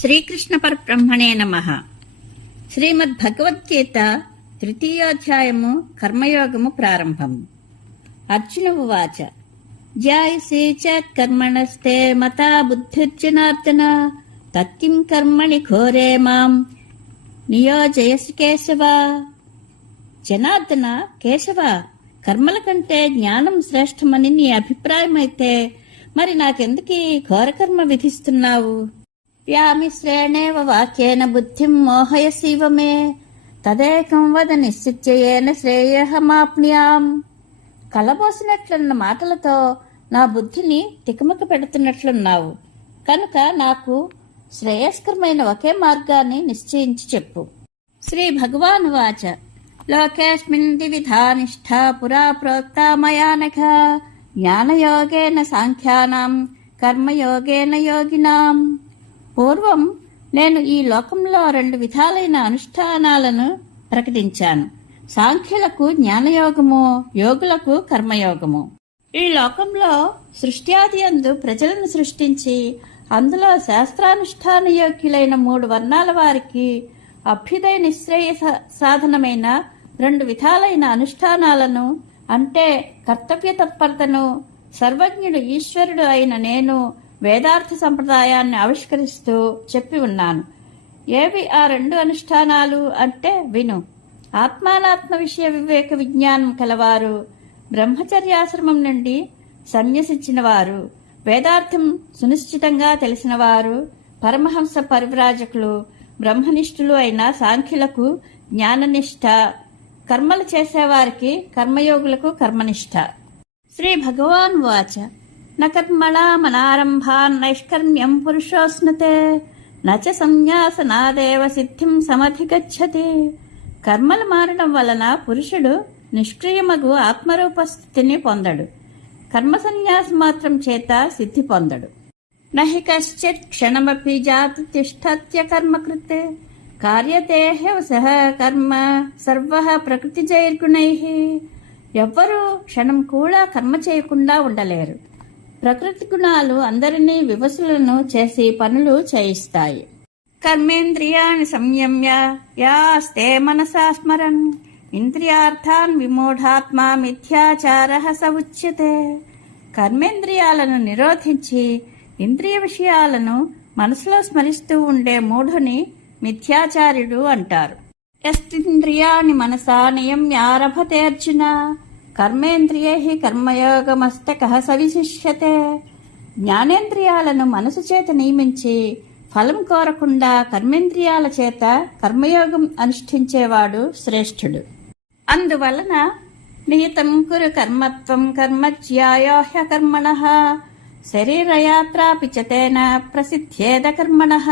శ్రీకృష్ణ పరబ్రహ్మణే నమః. శ్రీమద్భగవద్గీత తృతీయోధ్యాయము కర్మయోగము ప్రారంభము. అర్జున ఉవాచ జ్యాయసే చ కర్మణస్తే మతా బుద్ధిర్జనార్దన తత్కిం కర్మణి ఘోరే మాం నియోజయసి కేశవ. జనార్దన, కేశవ, కర్మల కంటే జ్ఞానం శ్రేష్టమని నీ అభిప్రాయమైతే మరి నాకెందుకీ ఘోరకర్మ విధిస్తున్నావు? వ్యామిశ్రేణేవ వాక్యేన బుద్ధిం మోహయసీవ మే తదేకం వద నిశ్చిత్యేన శ్రేయహమాప్నుయాం. కలబోసినట్లున్న మాటలతో నా బుద్ధిని తికమక పెడుతున్నట్లున్నావు. కనుక నాకు శ్రేయస్కరమైన ఒకే మార్గాన్ని నిశ్చయించి చెప్పు. శ్రీ భగవానువాచ లోకేస్మిన్ ద్విధా నిష్ఠా పురా ప్రోక్తా మయా నఘ జ్ఞానయోగేన సాంఖ్యానాం కర్మయోగేన యోగినాం. పూర్వం నేను ఈ లోకంలో 2 విధాలైన అనుష్ఠానాలను ప్రకటించాను. సాంఖ్యులకు జ్ఞానయోగము, యోగులకు కర్మయోగము. ఈ లోకంలో సృష్ట్యాది యందు ప్రజలను సృష్టించి అందులో శాస్త్రానుష్ఠాన యోగ్యులైన 3 వర్ణాల వారికి అభ్యుదయ నిశ్రేయ సాధనమైన 2 విధాలైన అనుష్ఠానాలను, అంటే కర్తవ్య తత్పరతను సర్వజ్ఞుడు ఈశ్వరుడు అయిన నేను వేదార్థ సంప్రదాయాన్ని ఆవిష్కరిస్తూ చెప్పి ఉన్నాను. ఏవి ఆ 2 అనుష్ఠానాలు అంటే విను. ఆత్మానాత్మ విషయ వివేక విజ్ఞానం కలవారు, బ్రహ్మచర్యాశ్రమం నుండి సన్యసించిన వారు, వేదార్థం సునిశ్చితంగా తెలిసిన వారు, పరమహంస పరివ్రాజకులు, బ్రహ్మనిష్ఠులు అయిన సాంఖ్యులకు జ్ఞాననిష్ట, కర్మలు చేసేవారికి కర్మయోగులకు కర్మనిష్ట. శ్రీ భగవాన్ వాచ న కర్మణామనారంభాన్ నైష్కర్మ్యం పురుషోస్నుతే నచ సంన్యాసనాదేవ సిద్ధిం సమధిగచ్చతి. కర్మలు మారడం వలన పురుషుడు నిష్క్రియమగు ఆత్మరూపస్థితిని పొందడు. కర్మ సన్యాసం మాత్రం చేత సిద్ధి పొందడు. నహి కశ్చిత్ క్షణమపి జాతి తిష్టత్య కర్మకృతే కార్యతే హ్యవసః కర్మ సర్వః ప్రకృతిజైర్గుణైః. ఎవ్వరూ క్షణం కూడా కర్మ చేయకుండా ఉండలేరు. ప్రకృతి గుణాలు అందరినీ వివసులను చేసి పనులు చేయిస్తాయి. కర్మేంద్రియాణి సంయమ్య యాస్తే మనసా స్మరన్ ఇంద్రియార్థాన్ విమూఢాత్మా మిథ్యాచారః స ఉచ్యతే. కర్మేంద్రియాలను నిరోధించి ఇంద్రియ విషయాలను మనసులో స్మరిస్తూ ఉండే మూఢుని మిథ్యాచార్యుడు అంటారు. యస్తింద్రియాణి మనసా నియమ్యారభతే అర్జున కర్మేంద్రియైః కర్మయోగమస్తకః స విశిష్యతే. జ్ఞానేంద్రియాలను మనసు చేత నియమించి ఫలం కోరకుండా కర్మేంద్రియాల చేత కర్మయోగం అనుష్ఠించేవాడు శ్రేష్ఠుడు. అందువలన నియతం కురు కర్మత్వం కర్మజ్యాయో హ్యకర్మణః శరీరయాత్రాపి చ తేన ప్రసిద్ధేద కర్మణః.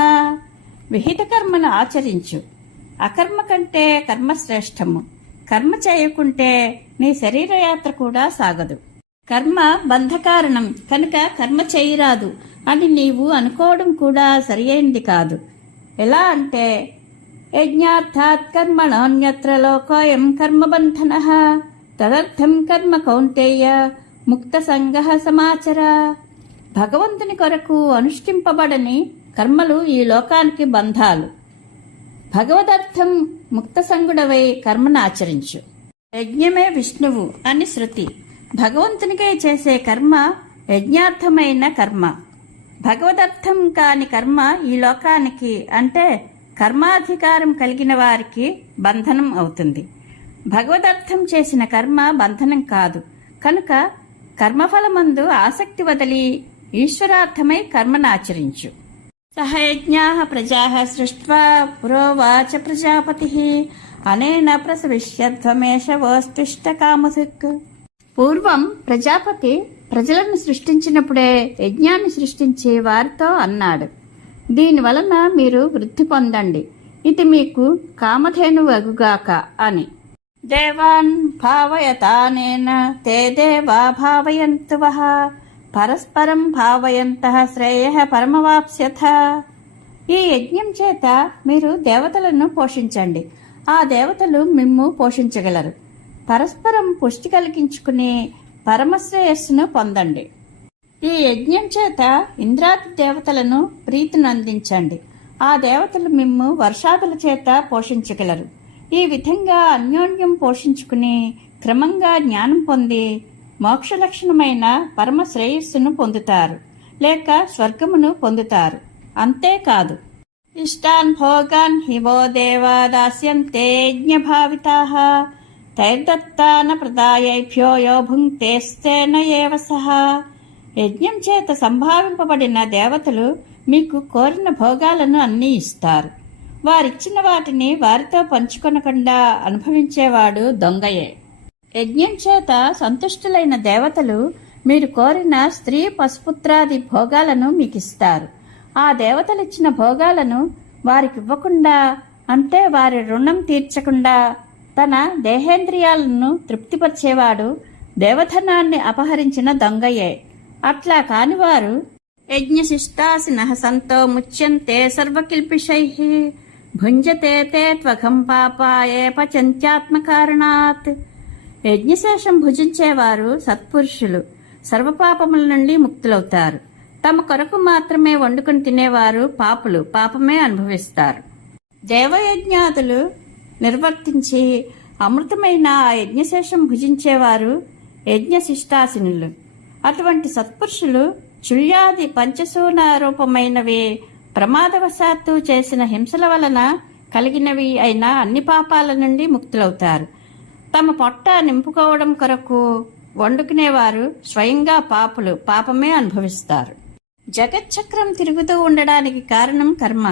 విహిత కర్మను ఆచరించు. అకర్మ కంటే కర్మ శ్రేష్టము. కర్మ చేయకుంటే నీ శరీరయాత్ర కూడా సాగదు. కర్మ బంధకారణం కనుక కర్మ చేయరాదు అని నీవు అనుకోవడం కూడా సరియైంది కాదు. ఎలా అంటే యజ్ఞార్థాత్ కర్మణోన్యత్ర లోకోయం కర్మబంధనః తదర్థం కర్మ కౌంతేయ ముక్త సంగః సమాచర. భగవంతుని కొరకు అనుష్ఠింపబడని కర్మలు ఈ లోకానికి బంధాలు. భగవదర్థం ముక్త సంగుడవై కర్మను ఆచరించు. యజ్ఞమే విష్ణువు అని శృతి. భగవంతునికై చేసే కర్మ యజ్ఞార్థమైన కర్మ. భగవదర్థం కాని కర్మ ఈ లోకానికి అంటే కర్మాధికారం కలిగిన వారికి బంధనం అవుతుంది. భగవదర్థం చేసిన కర్మ బంధనం కాదు. కనుక కర్మఫలమందు ఆసక్తి వదిలి ఈశ్వరార్థమై కర్మను ఆచరించు. సహయజ్ఞాః ప్రజాః సృష్ట్వా పురోవాచ ప్రజాపతిః అనేన ప్రసవిష్యధ్వమేషవోస్తిష్ట కామధుక్. పూర్వం ప్రజాపతి ప్రజలను సృష్టించినప్పుడే యజ్ఞాన్ని సృష్టించి వారితో అన్నాడు, దీనివలన మీరు వృద్ధి పొందండి, ఇది మీకు కామధేనువు అగుగాక అని. దేవాన్ భావయతానేన తే దేవా భావయంతు వః పరస్పరం భావయంతః శ్రేయః పరమవాప్స్యథ. ఈ యజ్ఞం చేత మీరు దేవతలను పోషించండి, ఆ దేవతలు మిమ్ము పోషించగలరు. పరస్పరం పుష్టి కలిగించుకుని పరమశ్రేయస్సును పొందండి. ఈ యజ్ఞం చేత ఇంద్రాది దేవతలను ప్రీతిని అందించండి. ఆ దేవతలు మిమ్ము వర్షాదుల చేత పోషించగలరు. ఈ విధంగా అన్యోన్యం పోషించుకుని క్రమంగా జ్ఞానం పొంది మోక్ష లక్షణమైన పరమ శ్రేయస్సును పొందుతారు, లేక స్వర్గమును పొందుతారు. అంతేకాదు, ఇష్టాన్ భోగాన్ హివో దేవా దాస్యంతే యజ్ఞభావితాః తైర్దత్తాన ప్రదాయైభ్యో యో భుంక్తేస్తేన ఏవ సహ. యజ్ఞం చేత సంభావింపబడిన దేవతలు మీకు కోరిన భోగాలను అన్నీ ఇస్తారు. వారిచ్చిన వాటిని వారితో పంచుకొనకుండా అనుభవించేవాడు దొంగయే. యజ్ఞం చేత సంతుష్టులైన దేవతలు మీరు కోరిన స్త్రీ పశుపుత్రాది భోగాలను మీకిస్తారు. ఆ దేవతలిచ్చిన భోగాలను వారికివ్వకుండా, అంటే వారి రుణం తీర్చకుండా తన దేహేంద్రియాలను తృప్తిపరిచేవాడు దేవధనాన్ని అపహరించిన దొంగయే. అట్లా కానివారు యజ్ఞశిష్టాసినః సంతో ముచ్యంతే సర్వకిల్పిషైః భుంజతే తే త్వఘం పాపాయే పచంత్యాత్మకారణాత్. యజ్ఞశేషం భుజించేవారు సత్పురుషులు సర్వపాపముల నుండి ముక్తులవుతారు. తమ కొరకు మాత్రమే వండుకుని తినేవారు పాపులు పాపమే అనుభవిస్తారు. దేవయజ్ఞాదులు నిర్వర్తించి అమృతమైన ఆ యజ్ఞశేషం భుజించేవారు యజ్ఞశిష్టాసినులు. అటువంటి సత్పురుషులు చుళ్యాది పంచసూన రూపమైనవి ప్రమాదవశాత్తు చేసిన హింసల వలన కలిగినవి అయిన అన్ని పాపాల నుండి ముక్తులవుతారు. తమ పొట్ట నింపుకోవడం కొరకు వండుకునేవారు స్వయంగా పాపులు పాపమే అనుభవిస్తారు. జగచ్చక్రం తిరుగుతూ ఉండడానికి కారణం కర్మ.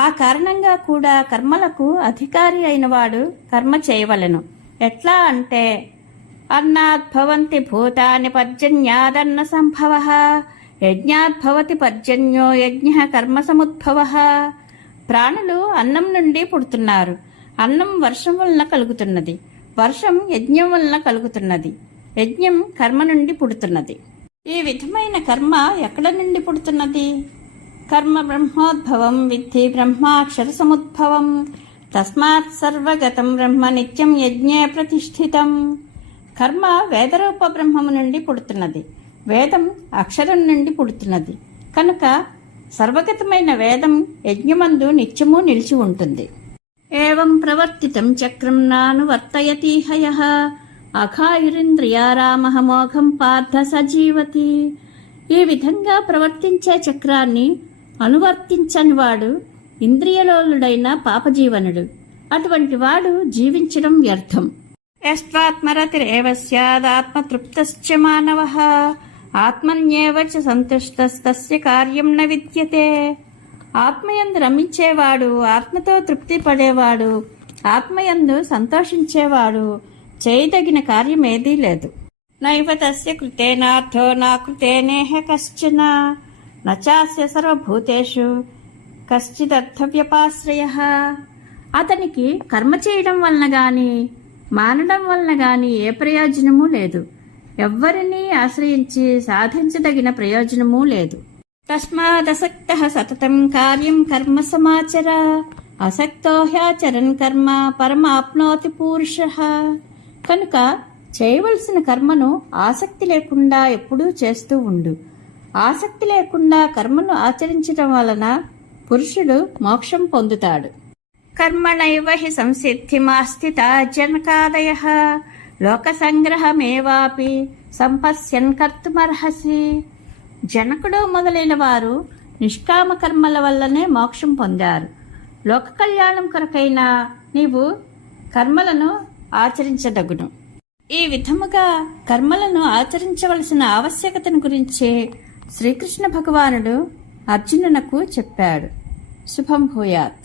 ఆ కారణంగా కూడా కర్మలకు అధికారి అయినవాడు కర్మ చేయవలెను. ఎట్లా అంటే, అన్నాద్భవంతి భూతాని పర్జన్యాదన్న సంభవ యజ్ఞాద్భవతి పర్జన్యో యజ్ఞ కర్మ సముద్భవ. ప్రాణులు అన్నం నుండి పుడుతున్నారు. అన్నం వర్షం వలన కలుగుతున్నది. వర్షం యజ్ఞం వలన కలుగుతున్నది. యజ్ఞం కర్మ నుండి పుడుతున్నది. ఈ విధమైన కర్మ ఎక్కడ నుండి పుడుతున్నది? కర్మ బ్రహ్మోద్భవం విద్ధి బ్రహ్మాక్షర సముద్భవం తస్మాత్ సర్వగతం బ్రహ్మ నిత్యం యజ్ఞే ప్రతిష్ఠితం. కర్మ వేదరూప బ్రహ్మము నుండి పుడుతున్నది. వేదం అక్షరం నుండి పుడుతున్నది కనుక సర్వగతమైన వేదం యజ్ఞమందు నిత్యము నిలిచి ఉంటుంది. ఏవం ప్రవర్తితం చక్రం నానువర్తయతి హయః అఘాయురింద్రియా రామః మోఘం పార్థ సజీవతి. ఈ విధంగా ప్రవర్తించే చక్రాన్ని అనువర్తించని వాడు ఇంద్రియలోలుడైన పాపజీవనుడు. అటువంటి వాడు జీవించడం వ్యర్థం. యస్త్వాత్మరతిరేవ స్యాదాత్మతృప్తశ్చ మానవః ఆత్మన్యేవ చ సంతుష్టస్తస్య కార్యం న విద్యతే. ఆత్మయందు రమించేవాడు, ఆత్మతో తృప్తి పడేవాడు, ఆత్మయందు సంతోషించేవాడు చేయదగిన కార్యం ఏదీ లేదు. నైవ తస్య కృతేనార్థో నాకృతేనేహ కశ్చన నచాస్య సర్వభూతేషు కశ్చిదర్థవ్యపాశ్రయః. అతనికి కర్మ చేయడం వలన గాని మానడం వలన గాని ఏ ప్రయోజనమూ లేదు. ఎవ్వరినీ ఆశ్రయించి సాధించదగిన ప్రయోజనమూ లేదు. తస్మాదసక్తః సతతం కార్యం కర్మ సమాచర అసక్తో హ్యాచరన్ కర్మ పరమాప్నోతి పూరుషః. కనుక చేయవలసిన కర్మను ఆసక్తి లేకుండా ఎప్పుడూ చేస్తూ ఉండు. ఆసక్తి లేకుండా కర్మను ఆచరించడం వలన పురుషుడు మోక్షం పొందుతాడు. కర్మణైవ హి సంసిద్ధిమాస్థితా జనకాదయః లోకసంగ్రహమేవాపి సంపశ్యన్ కర్తుమర్హసి. జనకుడు మొదలైన వారు నిష్కామ కర్మల వల్లనే మోక్షం పొందారు. లోక కళ్యాణం కొరకైనా నీవు కర్మలను ఆచరించదగును. ఈ విధముగా కర్మలను ఆచరించవలసిన ఆవశ్యకతను గురించి శ్రీకృష్ణ భగవానుడు అర్జునునకు చెప్పాడు. శుభం భూయాత్.